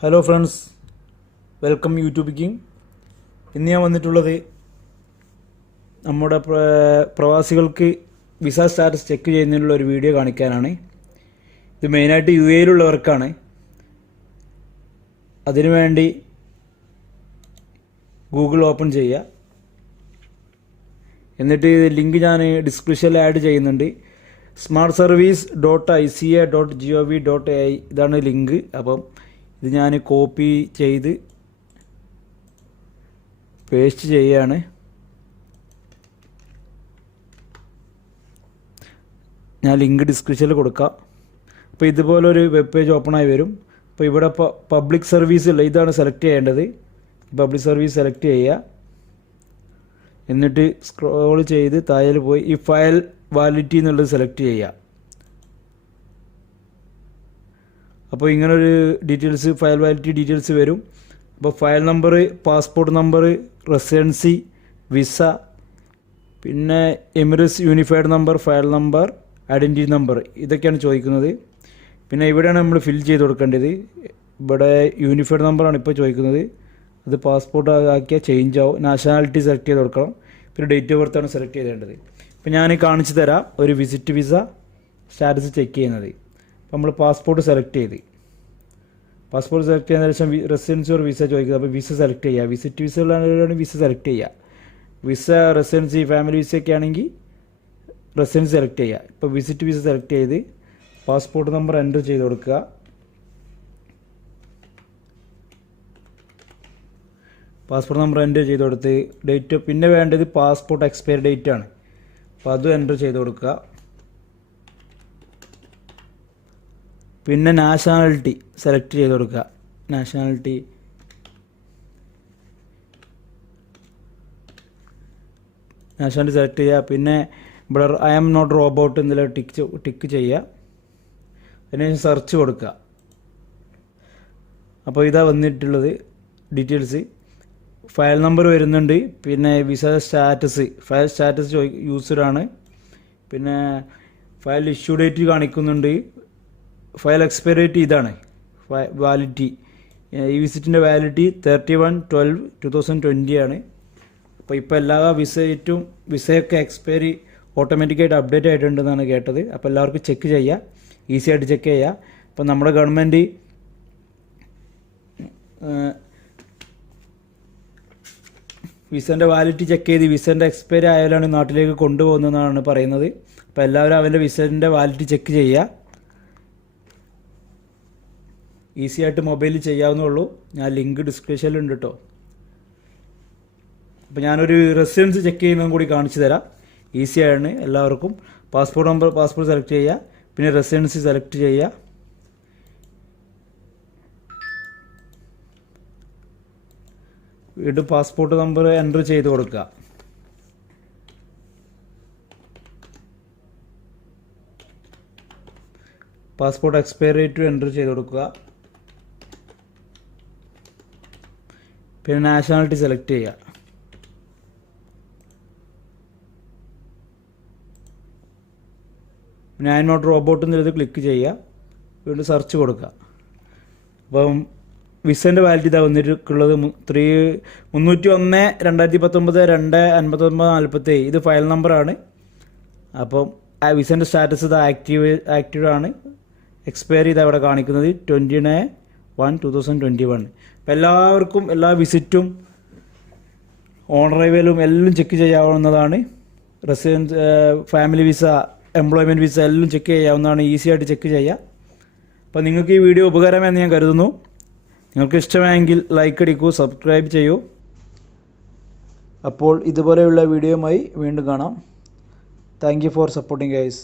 Hello friends, welcome YouTube king. ഇന്ന് ഞാൻ വന്നിട്ടുള്ളത് നമ്മുടെ പ്രവാസികൾക്ക് വിസ സ്റ്റാറ്റസ് ചെക്ക് ചെയ്യുന്നതിനുള്ള ഒരു വീഡിയോ കാണിക്കാനാണ്. ഇത് മെയിനായിട്ട് UAE-യിലുള്ളവർക്കാണ്. അതിനുവേണ്ടി ഗൂഗിൾ ഓപ്പൺ ചെയ്യുക. എന്നിട്ട് ലിങ്ക് ഞാൻ ഡിസ്ക്രിപ്ഷനിൽ ആഡ് ചെയ്യുന്നുണ്ട്. smartservice.ica.gov.ai ഇതാണ് ലിങ്ക്. അപ്പം ഇത് ഞാൻ കോപ്പി ചെയ്ത് പേസ്റ്റ് ചെയ്യുകയാണ്. ഞാൻ ലിങ്ക് ഡിസ്ക്രിപ്ഷനിൽ കൊടുക്കാം. അപ്പോൾ ഇതുപോലൊരു വെബ് പേജ് ഓപ്പണായി വരും. അപ്പോൾ ഇവിടെ പബ്ലിക് സർവീസ് ഉള്ള ഇതാണ് സെലക്ട് ചെയ്യേണ്ടത്. പബ്ലിക് സർവീസ് സെലക്ട് ചെയ്യുക. എന്നിട്ട് സ്ക്രോൾ ചെയ്ത് താഴെ പോയി ഈ ഫയൽ വാലിഡിറ്റി എന്നുള്ളത് സെലക്ട് ചെയ്യുക. അപ്പോൾ ഇങ്ങനൊരു ഡീറ്റെയിൽസ്, ഫയൽ വാലിഡിറ്റി ഡീറ്റെയിൽസ് വരും. അപ്പോൾ file number, passport number, residency, visa, പിന്നെ Emirates unified number, file number, identity number, ഇതൊക്കെയാണ് ചോദിക്കുന്നത്. പിന്നെ ഇവിടെയാണ് നമ്മൾ ഫിൽ ചെയ്ത് കൊടുക്കേണ്ടത്. ഇവിടെ യൂണിഫൈഡ് നമ്പറാണ് ഇപ്പോൾ ചോദിക്കുന്നത്. അത് പാസ്പോർട്ട് ആക്കിയാൽ ചേഞ്ച് ആവും. നാഷണാലിറ്റി സെലക്ട് ചെയ്ത് കൊടുക്കണം. പിന്നെ ഡേറ്റ് ഓഫ് ബർത്താണ് സെലക്ട് ചെയ്തേണ്ടത്. ഇപ്പോൾ ഞാൻ കാണിച്ചു തരാം ഒരു വിസിറ്റ് വിസ സ്റ്റാറ്റസ് ചെക്ക് ചെയ്യുന്നത്. നമ്മൾ പാസ്പോർട്ട് സെലക്ട് ചെയ്ത് ചെയ്തതിനു ശേഷം റെസിഡൻസി ഓർ വിസ ചോദിക്കുന്നത്. അപ്പോൾ വിസ സെലക്ട് ചെയ്യുക. വിസിറ്റ് വിസ ഉള്ളതാണ് വിസ സെലക്ട് ചെയ്യുക. വിസ റെസിഡൻസി ഫാമിലി വിസയൊക്കെ ആണെങ്കിൽ റെസിഡൻസി സെലക്ട് ചെയ്യുക. ഇപ്പോൾ വിസിറ്റ് വിസ സെലക്ട് ചെയ്ത് പാസ്പോർട്ട് നമ്പർ എൻ്റർ ചെയ്ത് കൊടുക്കുക. പാസ്പോർട്ട് നമ്പർ എൻ്റർ ചെയ്ത് കൊടുത്ത് ഡേറ്റ്, പിന്നെ വേണ്ടത് പാസ്പോർട്ട് എക്സ്പയറി ഡേറ്റ് ആണ്. അപ്പോൾ അതും എൻ്റർ ചെയ്ത് കൊടുക്കുക. പിന്നെ നാഷണാലിറ്റി സെലക്ട് ചെയ്ത് കൊടുക്കുക. നാഷണാലിറ്റി സെലക്ട് ചെയ്യുക. പിന്നെ ഇവിടെ ഐ ആം നോട്ട് റോബോട്ട് എന്നുള്ള ടിക്ക് ചെയ്യുക. അതിനുശേഷം സെർച്ച് കൊടുക്കുക. അപ്പോൾ ഇതാ വന്നിട്ടുള്ളത് ഡീറ്റെയിൽസ്. ഫയൽ നമ്പർ വരുന്നുണ്ട്. പിന്നെ വിസ സ്റ്റാറ്റസ്, ഫയൽ സ്റ്റാറ്റസ് യൂസറാണ്. പിന്നെ ഫയൽ ഇഷ്യൂ ഡേറ്റ് കാണിക്കുന്നുണ്ട്. ഫയൽ എക്സ്പയറി ഡേറ്റ് ഇതാണ് വാലിഡിറ്റി. ഈ വിസിറ്റിൻ്റെ വാലിഡിറ്റി 31/12/2020 ആണ്. അപ്പോൾ ഇപ്പോൾ എല്ലാ വിസയൊക്കെ എക്സ്പയറി ഓട്ടോമാറ്റിക്കായിട്ട് അപ്ഡേറ്റ് ആയിട്ടുണ്ടെന്നാണ് കേട്ടത്. അപ്പോൾ എല്ലാവർക്കും ചെക്ക് ചെയ്യുക, ഈസി ആയിട്ട് ചെക്ക് ചെയ്യുക. അപ്പോൾ നമ്മുടെ ഗവൺമെൻറ് വിസേൻ്റെ വാലിഡിറ്റി ചെക്ക് ചെയ്ത് വിസേൻ്റെ എക്സ്പയറി ആയാലാണ് നാട്ടിലേക്ക് കൊണ്ടുപോകുന്നതെന്നാണ് പറയുന്നത്. അപ്പോൾ എല്ലാവരും അവൻ്റെ വിസേൻ്റെ വാലിഡിറ്റി ചെക്ക് ചെയ്യുക. ഈസി ആയിട്ട് മൊബൈലിൽ ചെയ്യാവുന്നുള്ളൂ. ഞാൻ ലിങ്ക് ഡിസ്ക്രിപ്ഷനിലുണ്ട് കേട്ടോ. അപ്പോൾ ഞാനൊരു റെസിഡൻസ് ചെക്ക് ചെയ്യുന്നതും കൂടി കാണിച്ചു തരാം. ഈസിയാണ് എല്ലാവർക്കും. പാസ്പോർട്ട് സെലക്ട് ചെയ്യുക. പിന്നെ റെസിഡൻസി സെലക്ട് ചെയ്യുക. വീണ്ടും പാസ്പോർട്ട് നമ്പർ എൻ്റർ ചെയ്ത് കൊടുക്കുക. പാസ്പോർട്ട് എക്സ്പയറി ഡേറ്റ് എൻ്റർ ചെയ്ത് കൊടുക്കുക. പിന്നെ നാഷണാലിറ്റി സെലക്ട് ചെയ്യുക. പിന്നെ ഐ ആം നോട്ട് റോബോട്ട് എന്നുള്ളത് ക്ലിക്ക് ചെയ്യുക. വീണ്ടും സെർച്ച് കൊടുക്കുക. അപ്പം വിസേൻ്റെ വാലിഡിറ്റി ഇതാ വന്നിട്ടുള്ളത് 301/2019 ഇത് ഫയൽ നമ്പറാണ്. അപ്പം ആ വിസേൻ്റെ സ്റ്റാറ്റസ് ഇത് ആക്റ്റീവ് ആണ്. എക്സ്പയറി ഇത് അവിടെ കാണിക്കുന്നത് 29/1/2021. അപ്പം എല്ലാവർക്കും എല്ലാ വിസിറ്റും ഓൺ അറൈവലും എല്ലാം ചെക്ക് ചെയ്യാവുന്നതാണ്. Residence, family visa, employment visa എല്ലാം ചെക്ക് ചെയ്യാവുന്നതാണ്. ഈസി ആയിട്ട് ചെക്ക് ചെയ്യുക. അപ്പോൾ നിങ്ങൾക്ക് ഈ വീഡിയോ ഉപകാരമെന്ന് ഞാൻ കരുതുന്നു. നിങ്ങൾക്ക് ഇഷ്ടമായെങ്കിൽ ലൈക്ക് അടിക്കൂ, സബ്സ്ക്രൈബ് ചെയ്യൂ. അപ്പോൾ ഇതുപോലെയുള്ള വീഡിയോയുമായി വീണ്ടും കാണാം. Thank you for supporting guys.